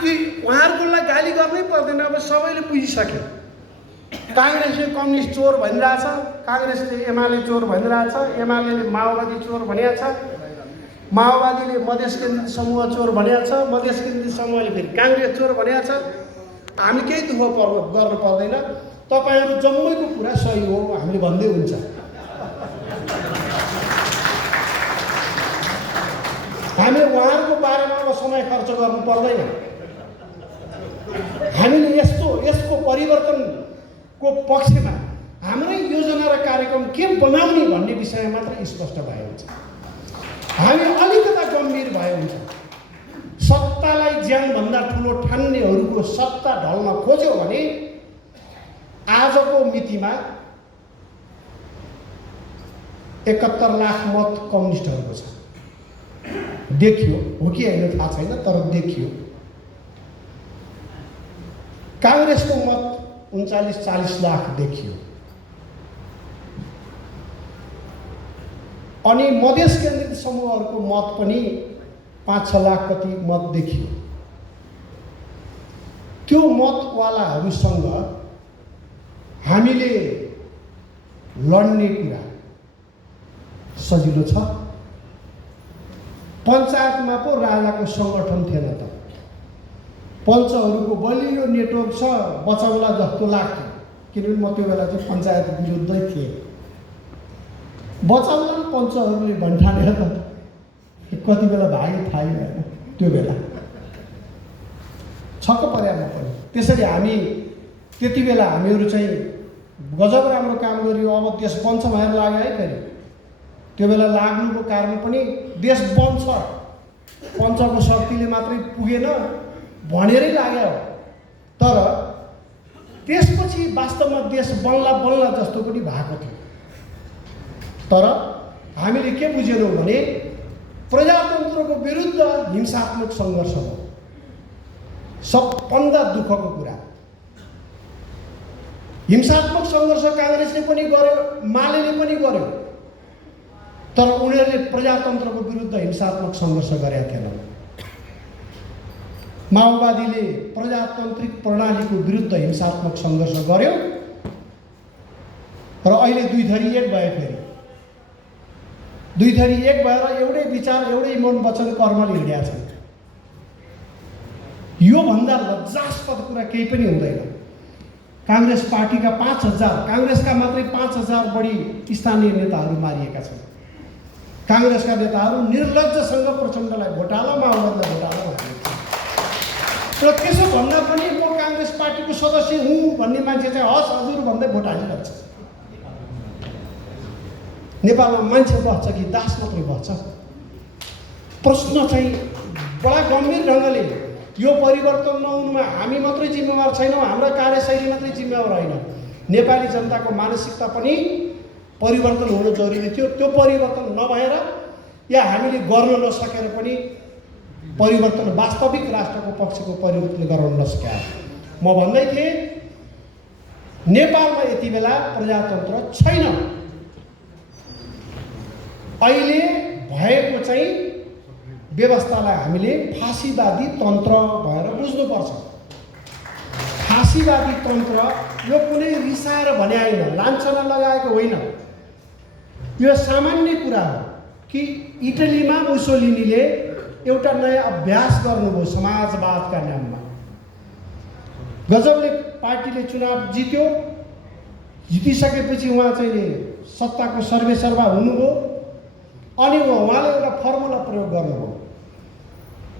उहाँहरूकोलाई गाली गर्नै पर्दैन, अब सबैले बुझिसक्यो। काङ्ग्रेसले कम्युनिस्ट चोर भनिरहेछ, काङ्ग्रेसले एमाले चोर भनिरहेछ, एमाले माओवादी चोर भनिएको छ, माओवादीले मधेस केन्द्रित समूह चोर भनिएको छ, मधेस केन्द्रित समूहले फेरि काङ्ग्रेस चोर भनिएको छ। हामी केही दुःख गर्नु पर्दैन, तपाईँहरू जम्मैको कुरा सही हो हामीले भन्दै हुन्छ। हामीले उहाँहरूको बारेमा अब समय खर्च गर्नु पर्दैन। हामीले यसको परिवर्तनको पक्षमा हाम्रै योजना र कार्यक्रम के बनाउने भन्ने विषयमा मात्र स्पष्ट भए हुन्छ। हामी अलिकता गम्भीर भए हुन्छ। सत्तालाई ज्यानभन्दा ठुलो ठान्नेहरूको सत्ता ढल्न खोज्यो भने आजको मितिमा 71 लाख मत कम्युनिस्टहरूको छ। देखियो हो कि होइन थाहा छैन, तर देखियो। काङ्ग्रेसको मत 39-40 लाख देखियो। अनि मधेस केन्द्रित समूहहरूको मत पनि 5-6 लाख कति मत देखियो। त्यो मतवालाहरूसँग हामीले लड्ने कुरा सजिलो छ। पञ्चायतमा पो राजाको सङ्गठन थिएन त, पञ्चहरूको बलियो नेटवर्क छ, बचाउला जस्तो लाग्थ्यो। किनभने म त्यो बेला चाहिँ पञ्चायत विरुद्धै थिएँ। बचाउला पञ्चहरूले भन्ठानेर त कति बेला भाग्यो थाहै भएन। त्यो बेला छक्क पर्या म पनि। त्यसरी हामी त्यति बेला हामीहरू चाहिँ गजब राम्रो काम गरियो। अब देश बन्छ भनेर लाग्यो है फेरि। त्यो बेला लाग्नुको कारण पनि देश बन्छ, पञ्चको शक्तिले मात्रै पुगेन भनेरै लाग्यो। तर त्यसपछि वास्तवमा देश बल्ला जस्तो पनि भएको थियो। तर हामीले के बुझेनौँ भने प्रजातन्त्रको विरुद्ध हिंसात्मक सङ्घर्ष हो सबभन्दा दुःखको कुरा। हिंसात्मक सङ्घर्ष काङ्ग्रेसले पनि गर्यो, मालेले पनि गर्यो, तर उनीहरूले प्रजातन्त्रको विरुद्ध हिंसात्मक सङ्घर्ष गरेका थिएनन्। माओवादीले प्रजातान्त्रिक प्रणालीको विरुद्ध हिंसात्मक सङ्घर्ष गर्यो र अहिले दुई थरी एक भयो। फेरि दुई थरी एक भएर एउटै विचार, एउटै मन वचन कर्मले हिँडेका छन्। योभन्दा लज्जास्पद कुरा केही पनि हुँदैन। काङ्ग्रेस पार्टीका 5,000, काङ्ग्रेसका मात्रै 5,000 बढी स्थानीय नेताहरू मारिएका छन्। काङ्ग्रेसका नेताहरू निर्लज्जसँग प्रचण्डलाई घोटाला, माओवादीलाई घोटाला भनेको छ। र त्यसो भन्दा पनि म काङ्ग्रेस पार्टीको सदस्य हुँ भन्ने मान्छे चाहिँ हस् हजुर भन्दै भोट हालिरहन्छ। नेपालमा मान्छे बस्छ कि दास मात्रै बस्छ? प्रश्न चाहिँ बडा गम्भीर ढङ्गले यो परिवर्तन नहुनुमा हामी मात्रै जिम्मेवार छैनौँ, हाम्रा कार्यशैली मात्रै जिम्मेवार होइन, नेपाली जनताको मानसिकता पनि परिवर्तन हुनु जरुरी थियो। त्यो परिवर्तन नभएर या हामीले गर्न नसकेर पनि परिवर्तन वास्तविक राष्ट्रको पक्षको परिवर्तन गराउन नसक्या। म भन्दै थिएँ नेपालमा यति बेला प्रजातन्त्र छैन। अहिले भएको चाहिँ व्यवस्थालाई हामीले फाँसीवादी तन्त्र भएर बुझ्नुपर्छ। फाँसीवादी तन्त्र यो कुनै रिसाएर भने होइन, लान्छना लगाएको होइन, यो सामान्य कुरा हो कि इटलीमा मुसोलिनीले एउटा नयाँ अभ्यास गर्नुभयो समाजवादका नाममा। गजबले पार्टीले चुनाव जित्यो, जितिसकेपछि उहाँ चाहिँ सत्ताको सर्वेसर्वा हुनुभयो। अनि उहाँले एउटा फर्मुला प्रयोग गर्नुभयो,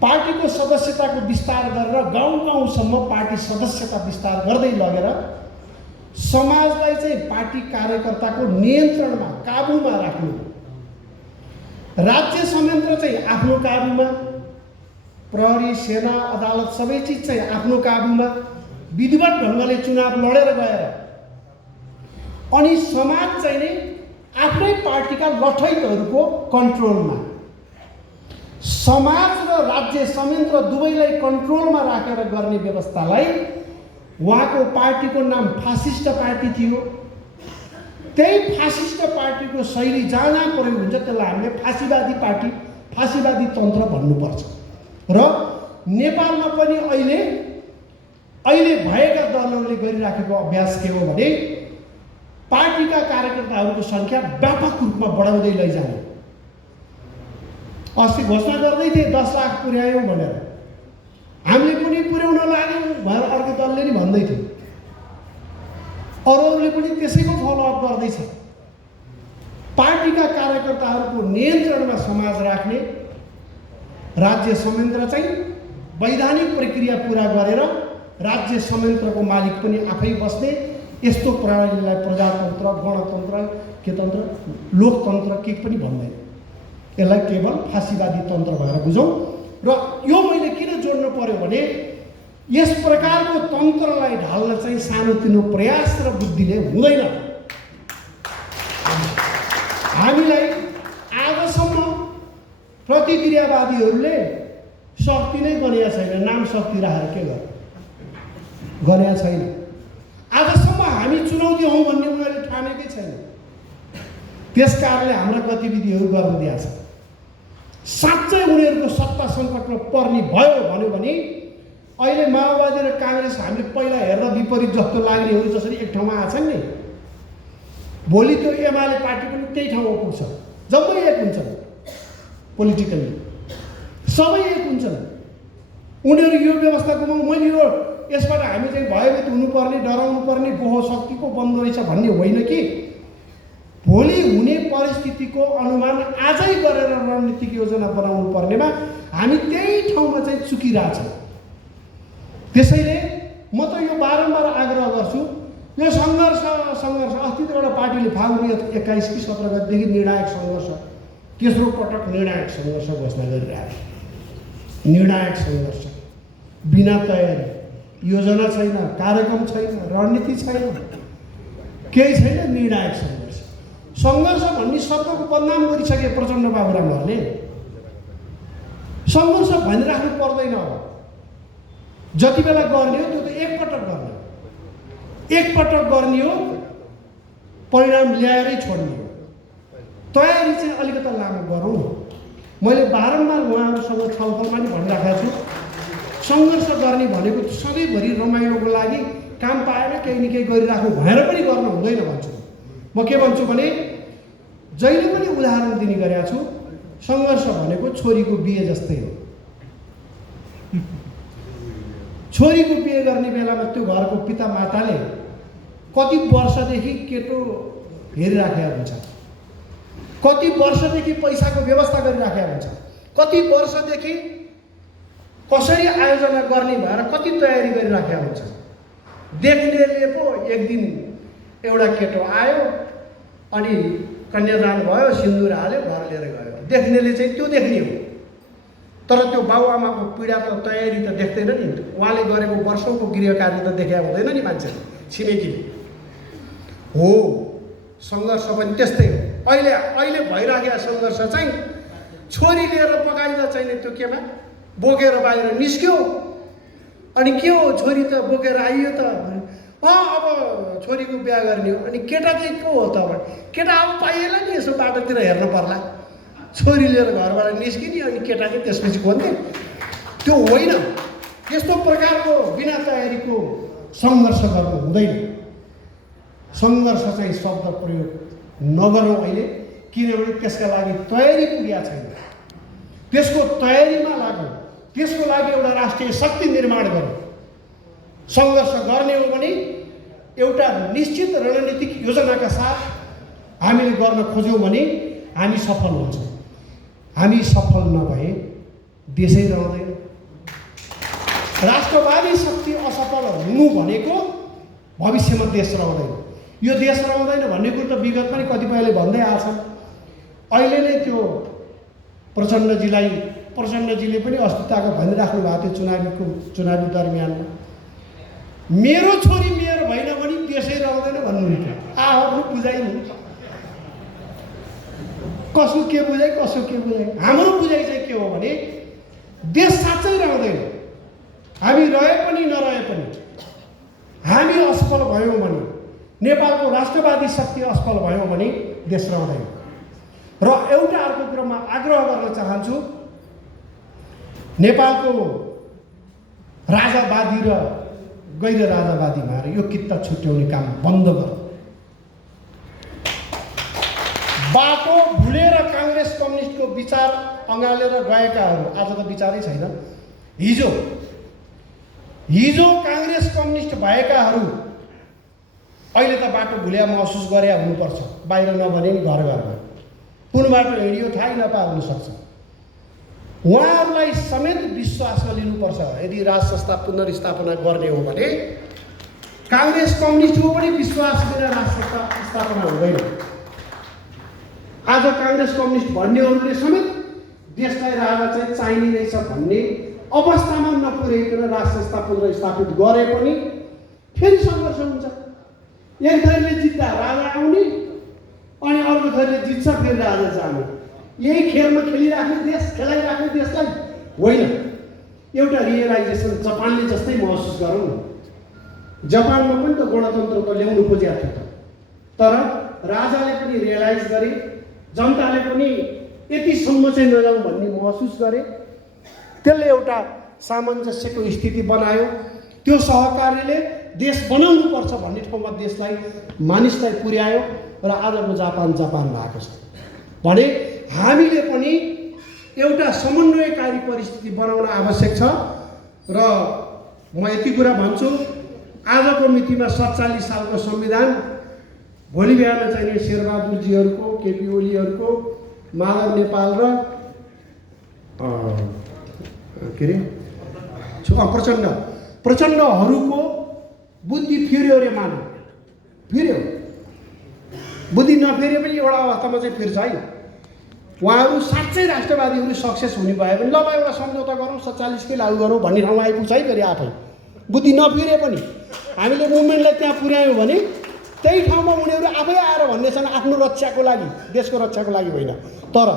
पार्टीको सदस्यताको विस्तार गरेर गाउँ गाउँसम्म पार्टी सदस्यता विस्तार गर्दै लगेर समाजलाई चाहिँ पार्टी कार्यकर्ताको नियन्त्रणमा, काबुमा राख्नु। राज्य संयन्त्र चाहिँ आफ्नो काबुमा, प्रहरी, सेना, अदालत सबै चिज चाहिँ आफ्नो काबुमा, विधिवत ढङ्गले चुनाव लडेर गएर अनि समाज चाहिँ नि आफ्नै पार्टीका लठैतहरूको कन्ट्रोलमा। समाज र राज्य संयन्त्र दुवैलाई कन्ट्रोलमा राखेर गर्ने व्यवस्थालाई उहाँको पार्टीको नाम फासिस्ट पार्टी थियो। त्यही फासिस्ट पार्टीको शैली जहाँ जहाँ प्रयोग हुन्छ त्यसलाई हामीले फाँसीवादी पार्टी, फाँसीवादी तन्त्र भन्नुपर्छ। र नेपालमा पनि अहिले भएका दलहरूले गरिराखेको अभ्यास के हो भने पार्टीका कार्यकर्ताहरूको सङ्ख्या व्यापक रूपमा बढाउँदै लैजाने। अस्ति घोषणा गर्दै थिए 10 लाख पुर्यायौँ भनेर, हामीले पनि पुर्याउन लाग्यौँ भनेर अर्को दलले नि भन्दै थियो। अरूहरूले पनि त्यसैको फलोअप गर्दैछ। पार्टीका कार्यकर्ताहरूको नियन्त्रणमा समाज राख्ने, राज्य संयन्त्र चाहिँ वैधानिक प्रक्रिया पुरा गरेर राज्य संयन्त्रको मालिक पनि आफै बस्ने, यस्तो प्रणालीलाई प्रजातन्त्र, गणतन्त्र, के तन्त्र, लोकतन्त्र के पनि भन्दैन। यसलाई केवल फाँसीवादी तन्त्र भएर बुझौँ। र यो मैले किन जोड्नु पर्यो भने यस प्रकारको तन्त्रलाई ढाल्न चाहिँ सानोतिनो प्रयास र बुद्धिले हुँदैन। हामीलाई आजसम्म प्रतिक्रियावादीहरूले शक्ति नै गनेका छैन, नाम शक्ति राखेर के गनेका छैन। आजसम्म हामी चुनौती हौँ भन्ने उनीहरूले ठानेकै छैन। त्यस कारणले हाम्रा गतिविधिहरू गर्न दिएको छ। साँच्चै उनीहरूको सत्ता सङ्कटमा पर्ने भयो भन्यो भने अहिले माओवादी र काङ्ग्रेस हामीले पहिला हेर्दा विपरीत जस्तो लाग्नेहरू जसरी एक ठाउँमा आछन् नि, भोलि त्यो एमाले पार्टी पनि त्यही ठाउँमा पुग्छ। जम्मै एक हुन्छन्, पोलिटिकल्ली सबै एक हुन्छन्। उनीहरू यो व्यवस्थाको मैले यो यसबाट हामी चाहिँ भयभीत हुनुपर्ने, डराउनु पर्ने, गोहो शक्तिको बन्द रहेछ भन्ने होइन कि भोलि हुने परिस्थितिको अनुमान आजै गरेर रणनीतिक योजना बनाउनु पर्नेमा हामी त्यही ठाउँमा चाहिँ चुकिरहेछौँ। त्यसैले म त यो बारम्बार आग्रह गर्छु, यो सङ्घर्ष अस्ति त एउटा पार्टीले फागुन 21 कि 17 गतेदेखि निर्णायक सङ्घर्ष, तेस्रो पटक निर्णायक सङ्घर्ष घोषणा गरिरहेको। निर्णायक सङ्घर्ष बिना तयारी, योजना छैन, कार्यक्रम छैन, रणनीति छैन, केही छैन। निर्णायक सङ्घर्ष भन्ने शब्दको बदनाम गरिसके प्रचण्ड बाबुरामहरूले। सङ्घर्ष भनिराख्नु पर्दैन। अब जति बेला गर्ने हो त्यो त एकपटक गर्ने हो, परिणाम ल्याएरै छोड्ने हो। तयारी चाहिँ अलिकति लामो गरौँ। मैले बारम्बार उहाँहरूसँग छलफलमा नि भनिराखेको छु, सङ्घर्ष गर्ने भनेको सधैँभरि रमाइलोको लागि काम पाएन केही न केही गरिराख्नु भएर पनि गर्न हुँदैन भन्छु। म के भन्छु भने जहिले पनि उदाहरण दिने गरेको छु, सङ्घर्ष भनेको छोरीको बिहे जस्तै हो। छोरीको बिहे गर्ने बेलामा त्यो घरको पिता माताले कति वर्षदेखि केटो हेरिराखेको हुन्छ, कति वर्षदेखि पैसाको व्यवस्था गरिराखेको हुन्छ, कति वर्षदेखि कसरी आयोजना गर्ने भएर कति तयारी गरिराखेको हुन्छ। देख्नेले पो एक दिन एउटा केटो आयो अनि कन्यादान भयो, सिन्दुर हाल्यो, घर लिएर गयो। देख्नेले चाहिँ त्यो देख्ने हो, तर त्यो बाबुआमाको पीडा त तयारी त देख्दैन नि। उहाँले गरेको वर्षौँको गृह कार्य त देखाएको हुँदैन नि मान्छेले, छिमेकीले। हो, सङ्घर्ष पनि त्यस्तै हो। अहिले भइराखेको सङ्घर्ष चाहिँ छोरी लिएर पकाइँदा चाहिँ त्यो केमा बोकेर बाहिर निस्क्यो, अनि के हो छोरी त बोकेर आइयो त, अब छोरीको बिहा गर्ने हो। अनि केटा चाहिँ को हो त? अब केटा अब पाइएला नि, यसो बाटोतिर हेर्नु पर्ला। छोरी लिएर घरबाट निस्किने अनि केटा चाहिँ त्यसपछि खोज्ने, त्यो होइन। त्यस्तो प्रकारको बिना तयारीको सङ्घर्ष गर्नु हुँदैन। सङ्घर्ष चाहिँ शब्द प्रयोग नगरौँ अहिले, किनभने त्यसका लागि तयारी पुगेको छैन। त्यसको तयारीमा लागौँ, त्यसको लागि एउटा राष्ट्रिय शक्ति निर्माण गरौँ। सङ्घर्ष गर्ने हो भने एउटा निश्चित रणनीतिक योजनाका साथ हामीले गर्न खोज्यौँ भने हामी सफल हुन्छौँ। हामी सफल नभए देशै रहँदैन। राष्ट्रवादी शक्ति असफल हुनु भनेको भविष्यमा देश रहँदैन। यो देश रहँदैन भन्ने कुरो त विगत पनि कतिपयले भन्दै आछन्। अहिले नै त्यो प्रचण्डजीले पनि अस्तित्वको भनिराख्नु भएको थियो चुनावी दरमियानमा, मेरो छोरी मेयर भएन भने देशै रहँदैन भन्नुहुन्थ्यो। आफ्नो बुझाइ कसो के बुझाइ हाम्रो बुझाइ चाहिँ के हो भने देश साँच्चै रहँदैन। हामी रहे पनि नरहे पनि हामी असफल भयौँ भने, नेपालको राष्ट्रवादी शक्ति असफल भयौँ भने देश रहँदैन। र एउटा अर्को कुरामा आग्रह गर्न चाहन्छु, नेपालको राजावादी र गैर राजावादी भएर यो कित्ता छुट्याउने काम बन्द गर्नु। बाटो भुलेर काङ्ग्रेस कम्युनिस्टको विचार अँगालेर गएकाहरू आज त विचारै छैन। हिजो काङ्ग्रेस कम्युनिस्ट भएकाहरू अहिले त बाटो भुल्या महसुस गरे हुनुपर्छ, बाहिर नभने नि घर घरमा कुन बाटो हिँडियो थाहै नपाए हुनसक्छ। उहाँहरूलाई समेत विश्वासमा लिनुपर्छ। यदि राज संस्था पुनर्स्थापना गर्ने हो भने काङ्ग्रेस कम्युनिस्टको पनि विश्वास बिना राज संस्था स्थापना हुँदैन। आज काङ्ग्रेस कम्युनिस्ट भन्नेहरूले समेत देशलाई राजा चाहिँ चाहिने रहेछ भन्ने अवस्थामा नपुर्याइकन राज संस्था पुनर्स्थापित गरे पनि फेरि सङ्घर्ष हुन्छ। एक थरीले जित्दा राजा आउने अनि अर्को थरीले जित्छ फेरि राजा जाने। यही खेलमा खेलाइराख्ने देशलाई होइन। एउटा रियलाइजेसन जापानले जस्तै महसुस गरौँ न। जापानमा पनि त गणतन्त्रको ल्याउनु खोजेको थियो, तर राजाले पनि रियलाइज गरे, जनताले पनि यतिसम्म चाहिँ नजाउँ भन्ने महसुस गरे। त्यसले एउटा सामञ्जस्यको स्थिति बनायो। त्यो सहकार्यले देश बनाउनुपर्छ भन्ने ठाउँमा मानिसलाई पुर्यायो र आजको जापान भएको छ भने हामीले पनि एउटा समन्वयकारी परिस्थिति बनाउन आवश्यक छ। र म यति कुरा भन्छु, आजको मितिमा 47 सालको संविधान भोलि बिहान चाहिने शेरबहादुरजीहरूको, केपी ओलीहरूको, माधव नेपाल र प्रचण्डहरूको बुद्धि फिर्यो रे फिर्यो। बुद्धि नफेरे पनि एउटा अवस्थामा चाहिँ फिर्छ है। उहाँहरू साँच्चै राष्ट्रवादीहरू सक्सेस हुने भयो भने ल एउटा सम्झौता गरौँ, 47 लागू गरौँ भन्ने ठाउँमा आइपुग्छ है। फेरि आफै बुद्धि नफिरे पनि हामीले मुभमेन्टलाई त्यहाँ पुर्यायौँ भने त्यही ठाउँमा उनीहरू आफै आएर भन्नेछन् आफ्नो रक्षाको लागि, देशको रक्षाको लागि होइन। तर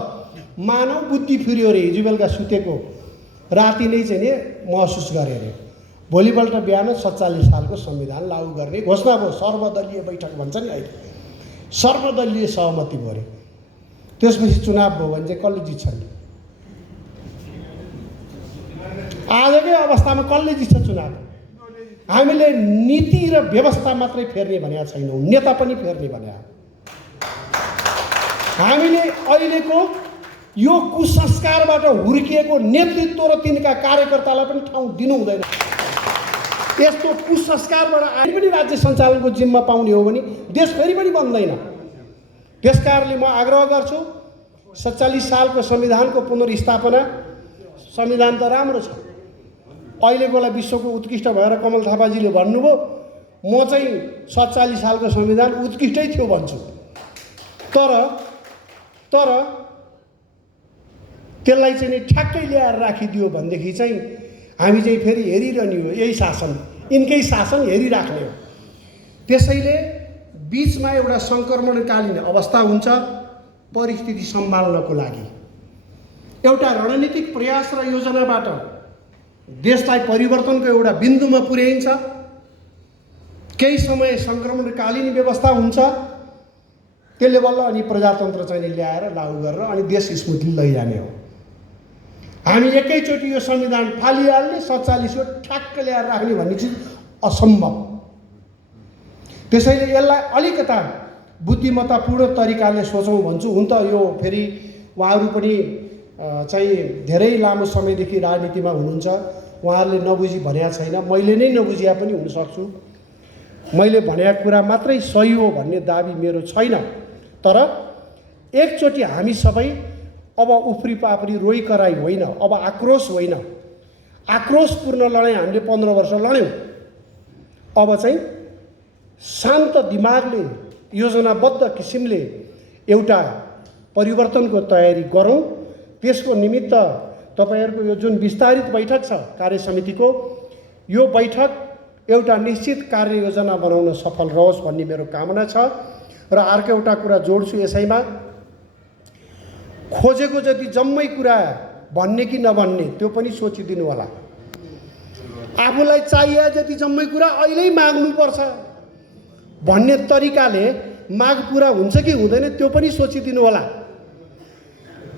मानव बुद्धि फिर्यो रे, हिजो बेलुका सुतेको राति नै चाहिँ नि महसुस गरे अरे। भोलिपल्ट बिहान 47 सालको संविधान लागू गर्ने घोषणा भयो। सर्वदलीय बैठक भन्छ नि अहिले, सर्वदलीय सहमति भयो अरे। त्यसपछि चुनाव भयो भने चाहिँ कसले जित्छ नि? आजकै अवस्थामा कसले जित्छ चुनाव? हामीले नीति र व्यवस्था मात्रै फेर्ने भनेका छैनौँ, नेता पनि फेर्ने भने। हामीले अहिलेको यो कुसंस्कारबाट हुर्किएको नेतृत्व र तिनका कार्यकर्तालाई पनि ठाउँ दिनु हुँदैन। यस्तो कुसंस्कारबाट आए पनि राज्य सञ्चालनको जिम्मा पाउने हो भने देश फेरि पनि बन्दैन। त्यस कारणले म आग्रह गर्छु 47 सालको संविधानको पुनर्स्थापना, संविधान त राम्रो छ, अहिलेकोलाई विश्वको उत्कृष्ट भएर कमल थापाजीले भन्नुभयो, म चाहिँ 47 सालको संविधान उत्कृष्टै थियो भन्छु। तर त्यसलाई चाहिँ ठ्याक्कै ल्याएर राखिदियो भनेदेखि चाहिँ हामी चाहिँ फेरि हेरिरहने हो, यही शासन, यिनकै शासन हेरिराख्ने हो। त्यसैले बिचमा एउटा सङ्क्रमणकालीन अवस्था हुन्छ परिस्थिति सम्हाल्नको लागि। एउटा रणनीतिक प्रयास र योजनाबाट देशलाई परिवर्तनको एउटा बिन्दुमा पुर्याइन्छ। केही समय सङ्क्रमणकालीन व्यवस्था हुन्छ, त्यसले बल्ल अनि प्रजातन्त्र चाहिँ ल्याएर लागू गरेर अनि देश स्मृति लैजाने हो। हामी एकैचोटि यो संविधान फालिहाल्ने 47 को ठ्याक्क ल्याएर राख्ने भन्ने चिज असम्भव। त्यसैले यसलाई अलिकता बुद्धिमत्तापूर्ण तरिकाले सोचौँ भन्छु। हुन त यो फेरि उहाँहरू पनि चाहिँ धेरै लामो समयदेखि राजनीतिमा हुनुहुन्छ, उहाँहरूले नबुझी भनेको छैन, मैले नै नबुझिया पनि हुनसक्छु। मैले भनेको कुरा मात्रै सही हो भन्ने दाबी मेरो छैन। तर एकचोटि हामी सबै अब उफ्री पाफ्री रोइ कराई होइन, अब आक्रोश होइन, आक्रोशपूर्ण लडाइँ हामीले 15 वर्ष लड्यौँ। अब चाहिँ शान्त दिमागले योजनाबद्ध किसिमले एउटा परिवर्तनको तयारी गरौँ। त्यसको निमित्त तपाईहरुको यो जुन विस्तारित बैठक छ कार्य समितिको, यो बैठक एउटा निश्चित कार्ययोजना बनाउन सफल रहोस् भन्ने मेरो कामना छ। र अर्को एउटा कुरा जोड्छु यसैमा, खोजेको जति जम्मै कुरा भन्ने कि नभन्ने त्यो पनि सोचिदिनु होला। आफूलाई चाहिए जति जम्मै कुरा अहिले माग्नुपर्छ भन्ने तरिकाले माग पूरा हुन्छ कि हुँदैन त्यो पनि सोचिदिनु होला।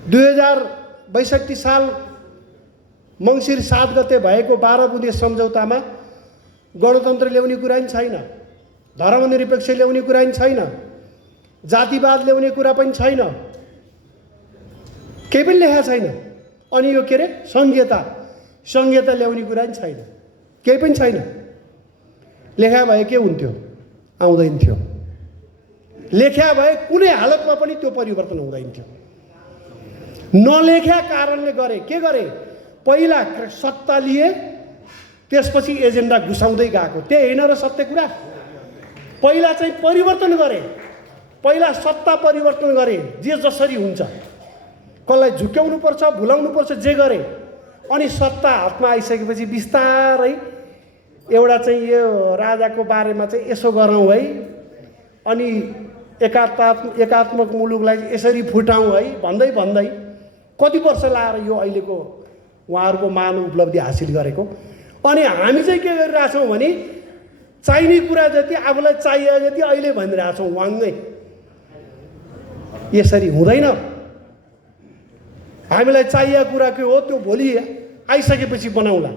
2062 साल मङ्सिर 7 गते भएको 12 बुँदे सम्झौतामा गणतन्त्र ल्याउने कुरा पनि छैन, धर्मनिरपेक्ष ल्याउने कुरा पनि छैन, जातिवाद ल्याउने कुरा पनि छैन, केही पनि लेखा छैन। अनि यो के अरे संघीयता ल्याउने कुरा पनि छैन, केही पनि छैन। लेखा भए के हुन्थ्यो? आउँदैन थियो। लेख्या भए कुनै हालतमा पनि त्यो परिवर्तन हुँदैन थियो। नलेख्या कारणले गरे के गरे? पहिला सत्ता लिए, त्यसपछि एजेन्डा घुसाउँदै गएको। त्यही होइन र सत्य कुरा? पहिला चाहिँ परिवर्तन गरे, पहिला सत्ता परिवर्तन गरे, जे जसरी हुन्छ, कसलाई झुक्याउनु पर्छ, भुलाउनु पर्छ, जे गरे। अनि सत्ता हातमा आइसकेपछि बिस्तारै एउटा चाहिँ यो राजाको बारेमा चाहिँ यसो गरौँ है, अनि एकात्मक मुलुकलाई यसरी फुटाउँ है भन्दै भन्दै कति वर्ष लाएर यो अहिलेको उहाँहरूको मान उपलब्धि हासिल गरेको। अनि हामी चाहिँ के गरिरहेछौँ भने चाहिने कुरा जति आफूलाई चाहिए जति अहिले भनिरहेछौँ वाङ्गै। यसरी हुँदैन। हामीलाई चाहिए कुरा के हो त्यो भोलि आइसकेपछि बनाउला,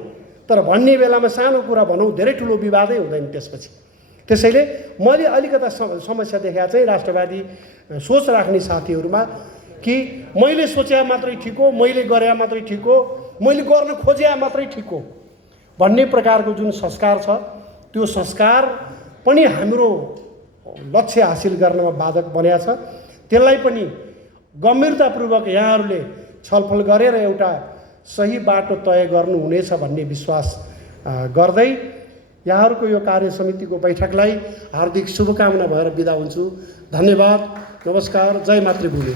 तर भन्ने बेलामा सानो कुरा भनौँ धेरै ठुलो विवादै हुँदैन त्यसपछि। त्यसैले मैले अलिकता समस्या देखा चाहिँ राष्ट्रवादी सोच राख्ने साथीहरूमा कि मैले सोचे मात्रै ठिक हो, मैले गरे मात्रै ठिक हो, मैले गर्न खोजे मात्रै ठिक हो भन्ने प्रकारको जुन संस्कार छ, त्यो संस्कार पनि हाम्रो लक्ष्य हासिल गर्नमा बाधक बनेको छ। त्यसलाई पनि गम्भीरतापूर्वक यहाँहरूले छलफल गरेर एउटा सही बाटो तय गर्नुहुनेछ भन्ने विश्वास गर्दै यहाँहरूको यो कार्य समितिको बैठकलाई हार्दिक शुभकामना भएर बिदा हुन्छु। धन्यवाद, नमस्कार, जय मातृभूमि।